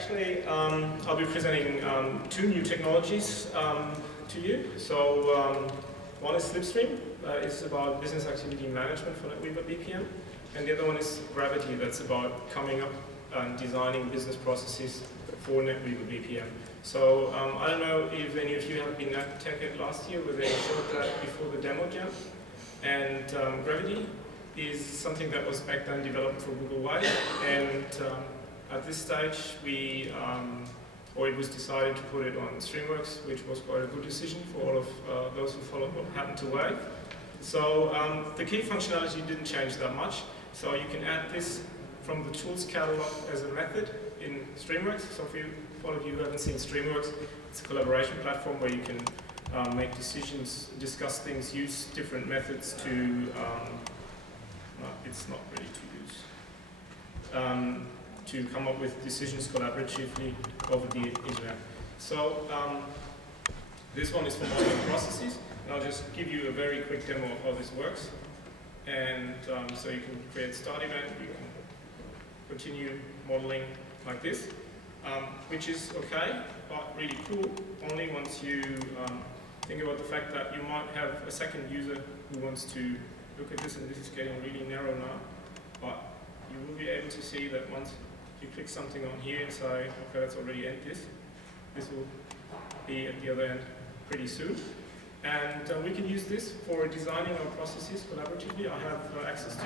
actually, I'll be presenting two new technologies to you. So one is Slipstream, it's about business activity management for NetWeaver BPM, and the other one is Gravity, that's about coming up and designing business processes for NetWeaver BPM. So I don't know if any of you have been at TechEd last year, where they showed that before the demo jam. And Gravity is something that was back then developed for Google Wide, and at this stage it was decided to put it on Streamworks, which was quite a good decision for all of those who followed what happened to Wave. So the key functionality didn't change that much, so you can add this from the tools catalog as a method in Streamworks. So for all of you who haven't seen Streamworks, it's a collaboration platform where you can make decisions, discuss things, use different methods to, it's not ready to use, to come up with decisions collaboratively over the internet. So this one is for modeling processes, and I'll just give you a very quick demo of how this works. And so you can create start event, you can continue modeling like this, which is okay, but really cool only once you think about the fact that you might have a second user who wants to look at this, and this is getting really narrow now, but you will be able to see that once you click something on here and say, okay, let's already end this, this will be at the other end pretty soon. And we can use this for designing our processes collaboratively. I have access to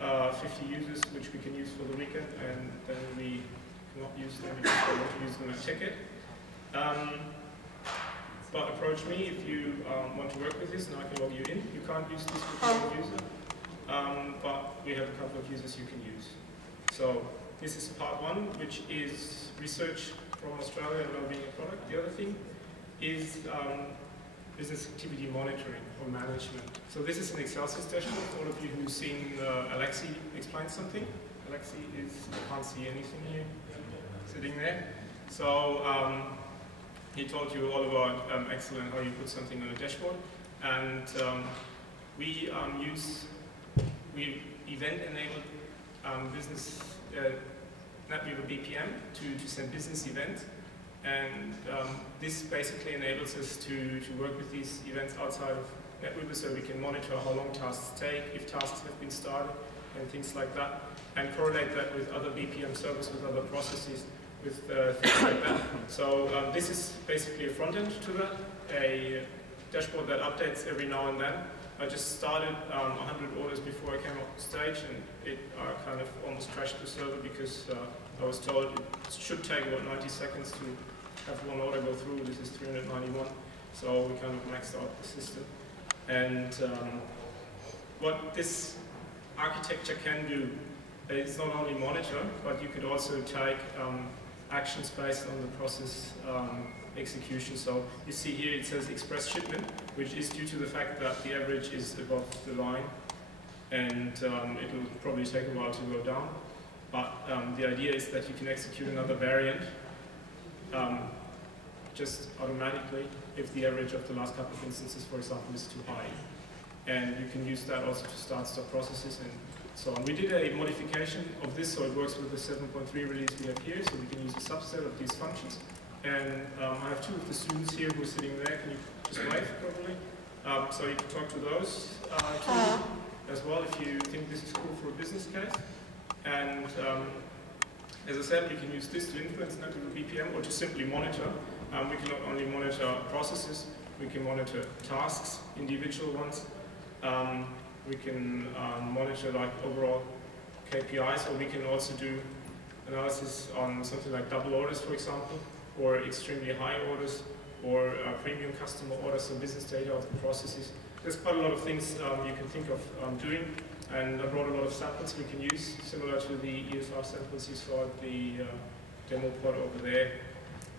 about 50 users which we can use for the weekend, and then we cannot use them because we want to use them at TechEd. But approach me if you want to work with this, and I can log you in. You can't use this with a user, but we have a couple of users you can use. So this is part one, which is research from Australia and well-being a product. The other thing is business activity monitoring or management. So this is an Excel dashboard for all of you who've seen Alexi explain something. Alexi is, I can't see anything here, sitting there. So he told you all about Excel and how you put something on a dashboard. And we event-enabled business NetWeaver BPM to send business events. And this basically enables us to work with these events outside of NetWeaver, so we can monitor how long tasks take, if tasks have been started, and things like that, and correlate that with other BPM servers, with other processes, with things like that. So this is basically a front end to that, a dashboard that updates every now and then. I just started 100 orders before I came off the stage, and it kind of almost crashed the server because I was told it should take about 90 seconds to have one order go through. This is 391, so we kind of maxed out the system. And what this architecture can do is not only monitor, but you could also take actions based on the process execution. So you see here it says express shipment, which is due to the fact that the average is above the line, and it'll probably take a while to go down. But the idea is that you can execute another variant just automatically if the average of the last couple of instances, for example, is too high. And you can use that also to start processes and so on. We did a modification of this so it works with the 7.3 release we have here, so we can use a subset of these functions. And I have two of the students here who are sitting there. Can you just wave probably? So you can talk to those as well if you think this is cool for a business case. And as I said, we can use this to influence NetWeaver BPM or to simply monitor. We can not only monitor processes, we can monitor tasks, individual ones. We can monitor like overall KPIs, or we can also do analysis on something like double orders, for example, or extremely high orders, or premium customer orders, so business data of the processes. There's quite a lot of things you can think of doing, and I brought a lot of samples we can use, similar to the ESR samples you saw at the demo pod over there.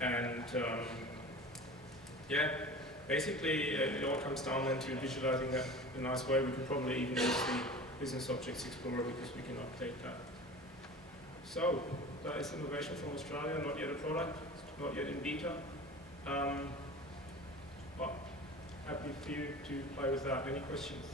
And yeah, basically it all comes down then to visualizing that in a nice way. We can probably even use the Business Objects Explorer because we can update that. So that is innovation from Australia, not yet a product, not yet in beta. But happy for you to play with that. Any questions?